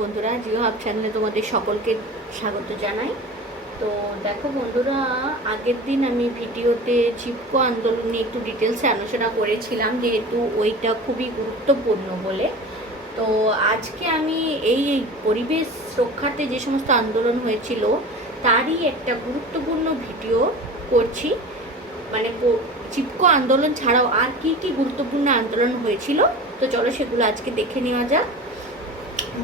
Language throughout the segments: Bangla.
বন্ধুরা, জিও হাব চ্যানেলে তোমাদের সকলকে স্বাগত জানাই। তো দেখো বন্ধুরা, আগের দিন আমি ভিডিওতে চিপকো আন্দোলন নিয়ে একটু ডিটেলসে আলোচনা করেছিলাম, যেহেতু ওইটা খুবই গুরুত্বপূর্ণ বলে। তো আজকে আমি এই পরিবেশ রক্ষার্থে যে সমস্ত আন্দোলন হয়েছিল তারই একটা গুরুত্বপূর্ণ ভিডিও করছি। মানে চিপকো আন্দোলন ছাড়াও আর কি কি গুরুত্বপূর্ণ আন্দোলন হয়েছিল, তো চলো সেগুলো আজকে দেখে নেওয়া যাক।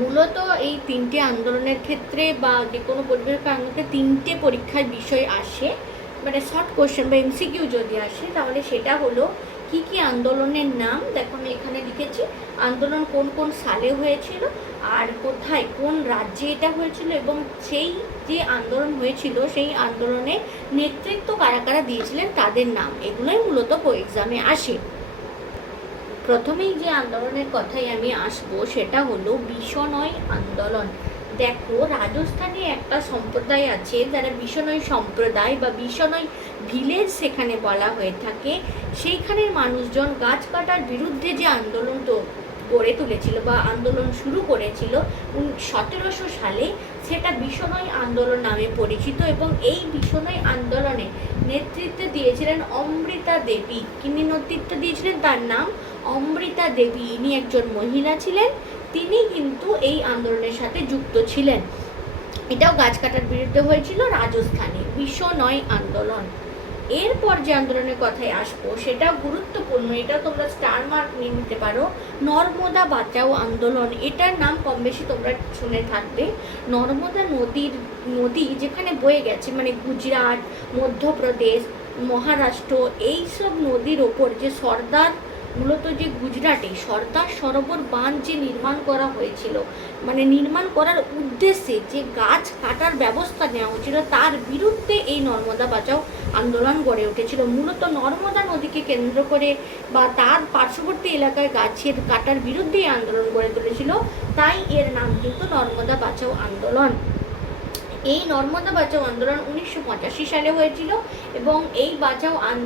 মূলত এই তিনটে আন্দোলনের ক্ষেত্রে বা যে কোনো পরিবেশ আন্দোলনে তিনটে পরীক্ষার বিষয় আসে, মানে শর্ট কোশ্চেন বা এমসিকিউ যদি আসে তাহলে সেটা হলো কি কি আন্দোলনের নাম। দেখো আমি এখানে লিখেছি আন্দোলন কোন কোন সালে হয়েছিল, আর কোথায় কোন রাজ্যে এটা হয়েছিল, এবং সেই যে আন্দোলন হয়েছিল সেই আন্দোলনে নেতৃত্ব কারা কারা দিয়েছিলেন তাদের নাম। এগুলোই মূলত এক্সামে আসে। প্রথমেই যে আন্দোলনের কথাই আমি আসবো সেটা হলো বিশনয় আন্দোলন। দেখো, রাজস্থানে একটা সম্প্রদায় আছে যারা বিশনয় সম্প্রদায় বা বিশনয় ভিলেজ সেখানে বলা হয়ে থাকে। সেইখানের মানুষজন গাছ কাটার বিরুদ্ধে যে আন্দোলন তো গড়ে তুলেছিল বা আন্দোলন শুরু করেছিল 1700 সালে, সেটা বিশনয় আন্দোলন নামে পরিচিত। এবং এই বিশনয় আন্দোলনে নেতৃত্ব দিয়েছিলেন অমৃতা দেবী। তিনি নেতৃত্ব দিয়েছিলেন, তার নাম অমৃতা দেবী। ইনি একজন মহিলা ছিলেন, তিনি কিন্তু এই আন্দোলনের সাথে যুক্ত ছিলেন। এটাও গাছ কাটার বিরুদ্ধে হয়েছিল রাজস্থানে, বিশনয় আন্দোলন। এরপর যে আন্দোলনের কথায় আসবো সেটা গুরুত্বপূর্ণ, এটা তোমরা স্টার মার্ক নিয়ে নিতে পারো, নর্মদা বাঁচাও আন্দোলন। এটার নাম কম বেশি তোমরা শুনে থাকবে। নর্মদা নদী যেখানে বয়ে গেছে, মানে গুজরাট, মধ্যপ্রদেশ, মহারাষ্ট্র, এই সব নদীর ওপর যে মূলত যে গুজরাটে সর্দার সরোবর বাঁধ যে নির্মাণ করা হয়েছিল, মানে নির্মাণ করার উদ্দেশ্যে যে গাছ কাটার ব্যবস্থা নেওয়া হয়েছিল, তার বিরুদ্ধে এই নর্মদা বাঁচাও আন্দোলন গড়ে উঠেছিল। মূলত নর্মদা নদীকে কেন্দ্র করে বা তার পার্শ্ববর্তী এলাকায় গাছের কাটার বিরুদ্ধে এই আন্দোলন গড়ে তুলেছিল, তাই এর নাম কিন্তু নর্মদা বাঁচাও আন্দোলন। এই নর্মদা বাঁচাও আন্দোলন 1985 সালে হয়েছিল। এবং এই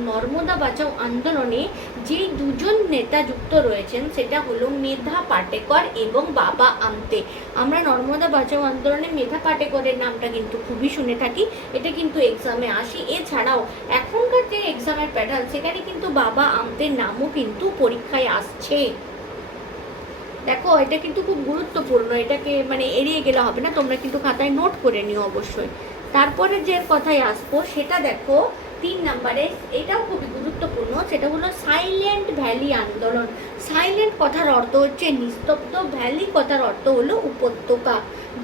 নর্মদা বাঁচাও আন্দোলনে যেই দুজন নেতা যুক্ত রয়েছেন সেটা হলো মেধা পাটেকর এবং বাবা আমতে। আমরা নর্মদা বাঁচাও আন্দোলনে মেধা পাটেকরের নামটা কিন্তু খুবই শুনে থাকি, এটা কিন্তু এক্সামে আসে। এছাড়াও এখনকার যে এক্সামের প্যাটার্ন সেখানে কিন্তু বাবা আমতের নামও কিন্তু পরীক্ষায় আসছে। দেখো, এটা কিন্তু খুব গুরুত্বপূর্ণ, এটাকে মানে এড়িয়ে গেলে হবে না, তোমরা কিন্তু খাতায় নোট করে নিও অবশ্যই। তারপরে যে কথায় আসবো সেটা দেখো 3 নম্বরে, এটাও খুবই গুরুত্বপূর্ণ, সেটা হলো সাইলেন্ট ভ্যালি আন্দোলন। সাইলেন্ট কথার অর্থ হচ্ছে নিস্তব্ধ, ভ্যালি কথার অর্থ হলো উপত্যকা।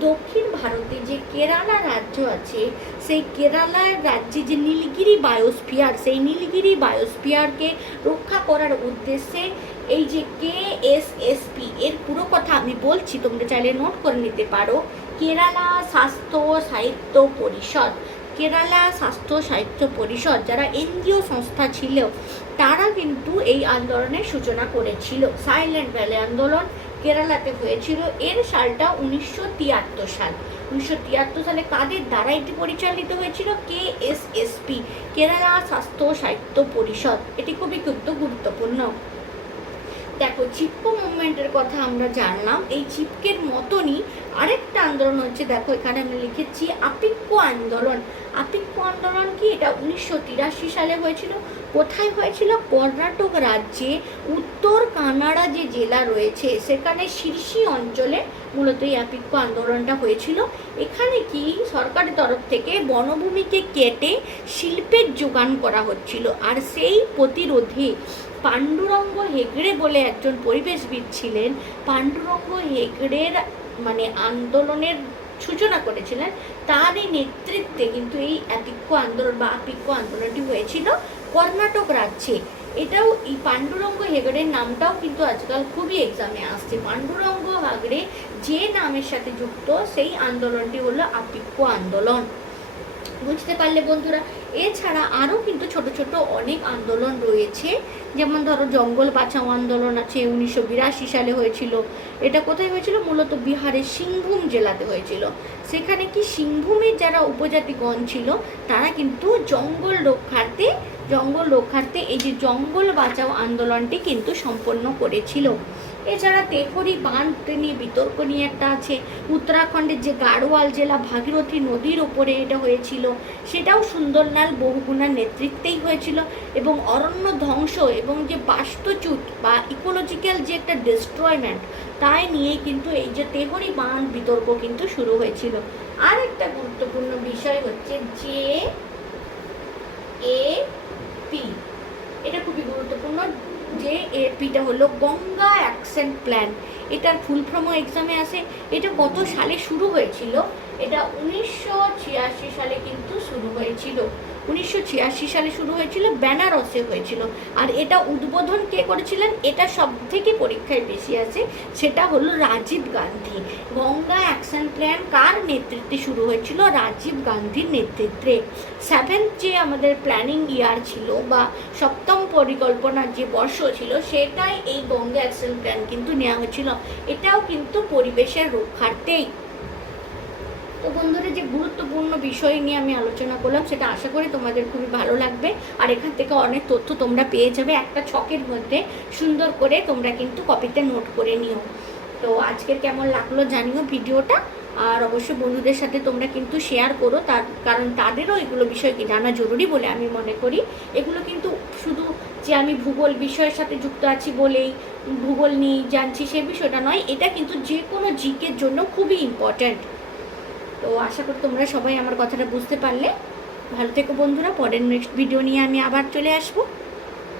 দক্ষিণ ভারতে যে কেরালা রাজ্য আছে, সেই কেরালা রাজ্যে যে নীলগিরি বায়োস্ফিয়ার, সেই নীলগিরি বায়োস্ফিয়ারকে রক্ষা করার উদ্দেশ্যে এই যে KSSP, এর পুরো কথা আমি বলছি, তোমরা চাইলে নোট করে নিতে পারো। কেরালা স্বাস্থ্য সাহিত্য পরিষদ, কেরালা স্বাস্থ্য সাহিত্য পরিষদ যারা এনজিও সংস্থা ছিল, তারা কিন্তু এই আন্দোলনের সূচনা করেছিল। সাইলেন্ট ভ্যালি আন্দোলন কেরালাতে হয়েছিল। এর সালটা 1973 সাল। 1973 সালে কাদের দ্বারা এটি পরিচালিত হয়েছিল? KSSP, কেরালা স্বাস্থ্য সাহিত্য পরিষদ। এটি খুবই কিন্তু গুরুত্বপূর্ণ। দেখো, চিপকো মুভমেন্টের কথা আমরা জানলাম, এই চিপকের মতনই আরেকটা আন্দোলন হচ্ছে, দেখো এখানে আমি লিখেছি আপিক্কো আন্দোলন। আপিক্কো আন্দোলন কি? এটা 1983 সালে হয়েছিল। কোথায় হয়েছিল? কর্ণাটক রাজ্যে উত্তর কানাড়া যে জেলা রয়েছে সেখানে শিরসি অঞ্চলে মূলত এই আপিক্কো আন্দোলনটা হয়েছিল। এখানে কি সরকারের তরফ থেকে বনভূমিকে কেটে শিল্পের যোগান করা হচ্ছিল, আর সেই প্রতিরোধে পাণ্ডুরঙ্গ হেগড়ে বলে একজন পরিবেশবিদ ছিলেন। পাণ্ডুরঙ্গ হেগড়ের মানে আন্দোলনের সূচনা করেছিলেন, তারই নেতৃত্বে কিন্তু এই আপিক্কো আন্দোলন বা আপিক্কো আন্দোলনটি হয়েছিল কর্ণাটক রাজ্যে। এটাও এই পাণ্ডুরঙ্গ হেগড়ের নামটাও কিন্তু আজকাল খুবই এক্সামে আসছে। পাণ্ডুরঙ্গ হেগড়ে যে নামের সাথে যুক্ত, সেই আন্দোলনটি হলো আপিক্কো আন্দোলন। বুঝতে পারলে বন্ধুরা? এছাড়া আরও কিন্তু ছোট ছোট অনেক আন্দোলন রয়েছে, যেমন ধরো জঙ্গল বাঁচাও আন্দোলন আছে, 1982 সালে হয়েছিল। এটা কোথায় হয়েছিল? মূলত বিহারের সিংভূম জেলাতে হয়েছিল। সেখানে কি সিংভূমের যারা উপজাতিগণ ছিল তারা কিন্তু জঙ্গল রক্ষার্থে এই যে জঙ্গল বাঁচাও আন্দোলনটি কিন্তু সম্পন্ন করেছিল। এছাড়া তেহরি বাঁধ নিয়ে বিতর্ক নিয়ে একটা আছে, উত্তরাখণ্ডের যে গাড়োয়াল জেলা ভাগীরথী নদীর ওপরে এটা হয়েছিল, সেটাও সুন্দরলাল বহুগুণার নেতৃত্বেই হয়েছিল। এবং অরণ্য ধ্বংস এবং যে বাস্তুচ্যুত বা ইকোলজিক্যাল যে একটা ডিস্ট্রয়মেন্ট, তাই নিয়ে কিন্তু এই যে তেহরি বাঁধ বিতর্ক কিন্তু শুরু হয়েছিল। আর একটা গুরুত্বপূর্ণ বিষয় হচ্ছে যে এপি, এটা খুবই গুরুত্বপূর্ণ। যে এপিটা হলো গঙ্গা অ্যাকশন প্ল্যান, এটার ফুল ফর্মও এক্সামে আসে। এটা কত সালে শুরু হয়েছিল? এটা 1986 সালে কিন্তু শুরু হয়েছিল। 1986 সালে শুরু হয়েছিল, বেনারসে হয়েছিল। আর এটা উদ্বোধন কে করেছিলেন? এটা সব থেকে পরীক্ষায় বেশি আছে, সেটা হলো রাজীব গান্ধী। গঙ্গা অ্যাকশন প্ল্যান কার নেতৃত্বে শুরু হয়েছিল? রাজীব গান্ধীর নেতৃত্বে। সেভেন্থ যে আমাদের প্ল্যানিং ইয়ার ছিল বা সপ্তম পরিকল্পনার যে বর্ষ ছিল, সেটাই এই গঙ্গা অ্যাকশন প্ল্যান কিন্তু নেওয়া হয়েছিল। এটাও কিন্তু পরিবেশের রক্ষার্থেই। তো বন্ধুরা, যে গুরুত্বপূর্ণ বিষয় নিয়ে আমি আলোচনা করলাম, সেটা আশা করি তোমাদের খুবই ভালো লাগবে। আর এখান থেকে অনেক তথ্য তোমরা পেয়ে যাবে একটা ছকের মধ্যে, সুন্দর করে তোমরা কিন্তু কপিতে নোট করে নিও। তো আজকের কেমন লাগলো জানিও ভিডিওটা। আর অবশ্যই বন্ধুদের সাথে তোমরা কিন্তু শেয়ার করো, তার কারণ তাদেরও এগুলো বিষয় কি জানা জরুরি বলে আমি মনে করি। এগুলো কিন্তু শুধু যে আমি ভূগোল বিষয়ের সাথে যুক্ত আছি বলেই ভূগোল নিয়ে জানছি সে বিষয়টা নয়, এটা কিন্তু যে কোনো জিকের জন্য খুবই ইম্পর্ট্যান্ট। তো আশা করি তোমরা সবাই আমার কথাটা বুঝতে পারলে। ভালো থেকো বন্ধুরা, পরের নেক্সট ভিডিও নিয়ে আমি আবার চলে আসবো।